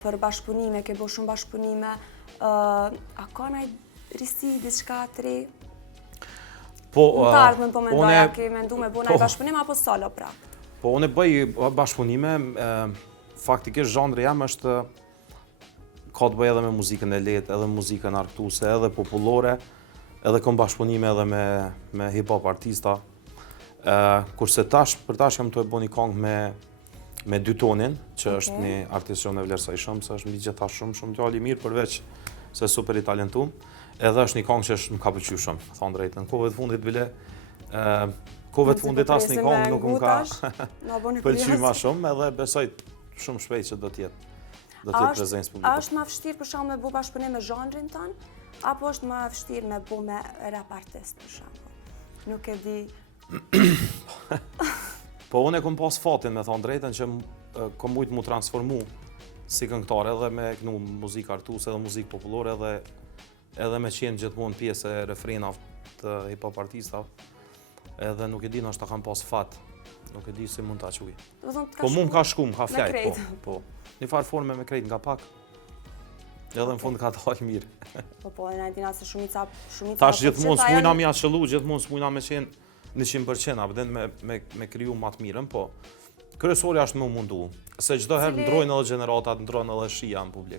për bashkëpunime, ke bo shumë bashkëpunime, a ka naj risi, diçka të re? Po, Në të ardhmen po mendoja, ke mendu me bo naj bashkëpunime apo solo pra? Po, unë bëj bashkëpunime, faktikisht zhandri jam është ka të bëj edhe me muzikën e lehtë, edhe muzikën argëtuese, edhe popullore, edhe kom bashkëpunime edhe me hip-hop artista. Kurse për tash jam të e bo një këngë me Dy Tonin, që është një artist që me vlerësoj shumë, se është mi gjitha shumë djali i mirë, përveç se super i talentum. Edhe është një këngë që më ka pëlqyer shumë, thonë drejtën. Kohëve të fundit bile, kohëve të fundit asnjë këngë nuk më ka pëlqyer më shumë, edhe besoj shumë shpejt që do të jetë prezencë publike. A është më vështirë për shembull me bu bashkëpunim me zhanrin tonë, apo është më vështirë me bu me rap artist për shembull? Nuk e di. Po unë e kom pas fatin me thonë drejtën që kom mujtë mu transformu si këngëtar edhe me kënu muzikë argëtuese edhe muzikë popullore edhe me qenë gjithmonë pjesë e refrenave të hip-hop artistave. Edhe nuk e di nështë ta kam pas fat, nuk e di si mund ta quaj. Po mu m'ka shku, m'ka flajt, po. Një farë forme me krejt nga pak, edhe në fund ka dalë mirë. Po, e najtina se shumica... Tash gjithmonë s'mujna mi atë qëllu, gjithmonë s'mujna me qenë 100%, abden me kriju ma të mirën, po kryesori është me mundu. Se çdo herë ndrojnë edhe gjeneratat, ndrojnë edhe shija në publik.